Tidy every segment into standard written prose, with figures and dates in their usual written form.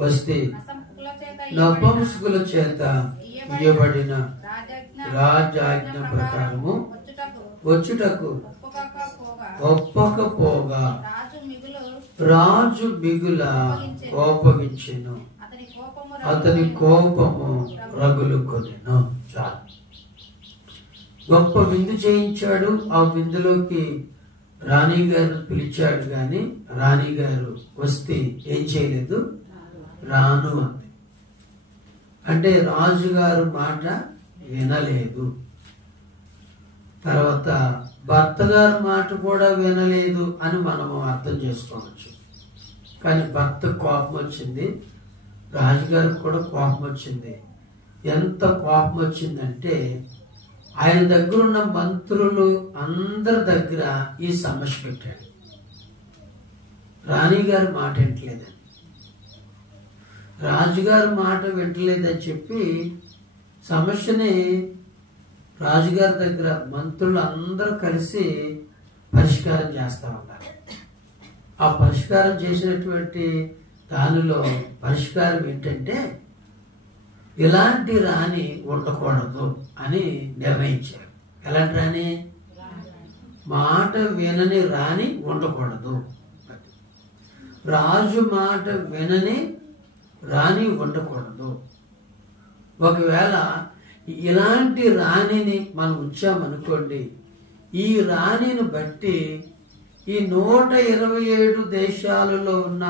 వస్తే నపుంసకుల చేత ఇయ్యబడిన రాజాజ్ఞ ప్రకారము వచ్చుటకు ఒప్పకపోగా రాజు మిగుల కోపగించెను, అతని కోపము రగులుకొనెను. చాలు. గొప్ప విందు చేయించాడు. ఆ విందులోకి రాణిగారు పిలిచాడు, గాని రాణిగారు వస్తే ఏం చేయలేదు, రాను అంది. అంటే రాజుగారు మాట వినలేదు. తర్వాత భర్త గారి మాట కూడా వినలేదు అని మనము అర్థం చేసుకోవచ్చు. కానీ భర్త కోపం వచ్చింది, రాజుగారికి కూడా కోపం వచ్చింది. ఎంత కోపం వచ్చిందంటే ఆయన దగ్గర ఉన్న మంత్రులు అందరి దగ్గర ఈ సమస్య పెట్టాడు. రాణిగారి మాట వింటలేదని, రాజుగారి మాట వింటలేదని చెప్పి సమస్యని రాజుగారి దగ్గర మంత్రులు అందరూ కలిసి పరిష్కారం చేస్తా ఉన్నారు. ఆ పరిష్కారం చేసినటువంటి దానిలో పరిష్కారం ఏంటంటే ఇలాంటి రాణి ఉండకూడదు అని నిర్ణయించారు. ఎలాంటి రాణి? మాట వినని రాణి ఉండకూడదు. రాజు మాట వినని రాణి ఉండకూడదు. ఒకవేళ ఇలాంటి రాణిని మనం ఉంచామనుకోండి, ఈ రాణిని బట్టి ఈ 127 దేశాలలో ఉన్న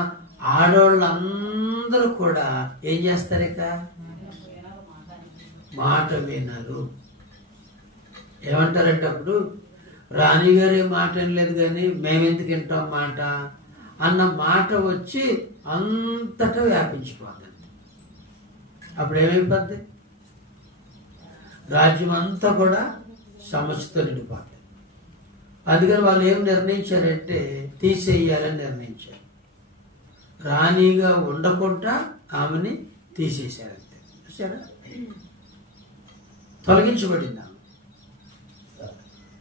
ఆడవాళ్ళందరూ కూడా ఏం చేస్తారిక? మాట వినరు. ఏమంటారంటే అప్పుడు రాణిగారి మాట వినలేదు కానీ మేమెందుకు వింటాం మాట అన్న మాట వచ్చి అంతటా వ్యాపించిపోతుంది. అప్పుడు ఏమైపోద్ది? రాజ్యం అంతా కూడా సమస్యతో నిండిపోతుంది. అందుకని వాళ్ళు ఏం నిర్ణయించారంటే తీసేయాలని నిర్ణయించారు. రాణిగా ఉండకుండా ఆమెని తీసేశారంటే, చూసారా? తొలగించబడింది ఆమె.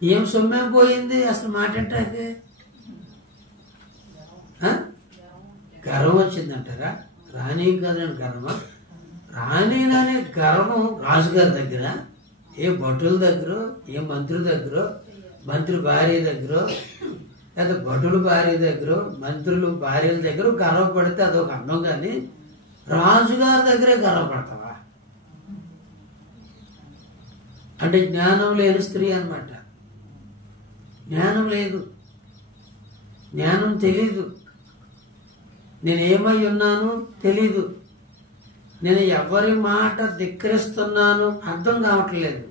ఏం సొమ్మేం పోయింది అసలు మాట అంటే? గర్వం వచ్చిందంటారా? రాణి కదని గర్వం. రాణిననే గర్వం రాజుగారి దగ్గర, ఏ భటుల దగ్గర, ఏ మంత్రుల దగ్గర, మంత్రి భార్య దగ్గర, లేదా భటుల భార్య దగ్గర, మంత్రులు భార్యల దగ్గర గర్వపడితే అదొక అందం. కానీ రాజుగారి దగ్గరే గర్వపడతావా? అంటే జ్ఞానం లేని స్త్రీ అన్నమాట. జ్ఞానం లేదు, జ్ఞానం తెలీదు. నేను ఏమై ఉన్నాను తెలీదు, నేను ఎవరి మాట ధిక్కరిస్తున్నాను అర్థం కావట్లేదు.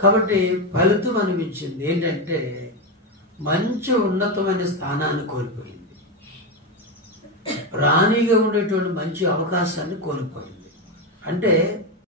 కాబట్టి ఫలితం అనిపించింది ఏంటంటే మంచి ఉన్నతమైన స్థానాన్ని కోల్పోయింది, రాణిగా ఉండేటువంటి మంచి అవకాశాన్ని కోల్పోయింది. అంటే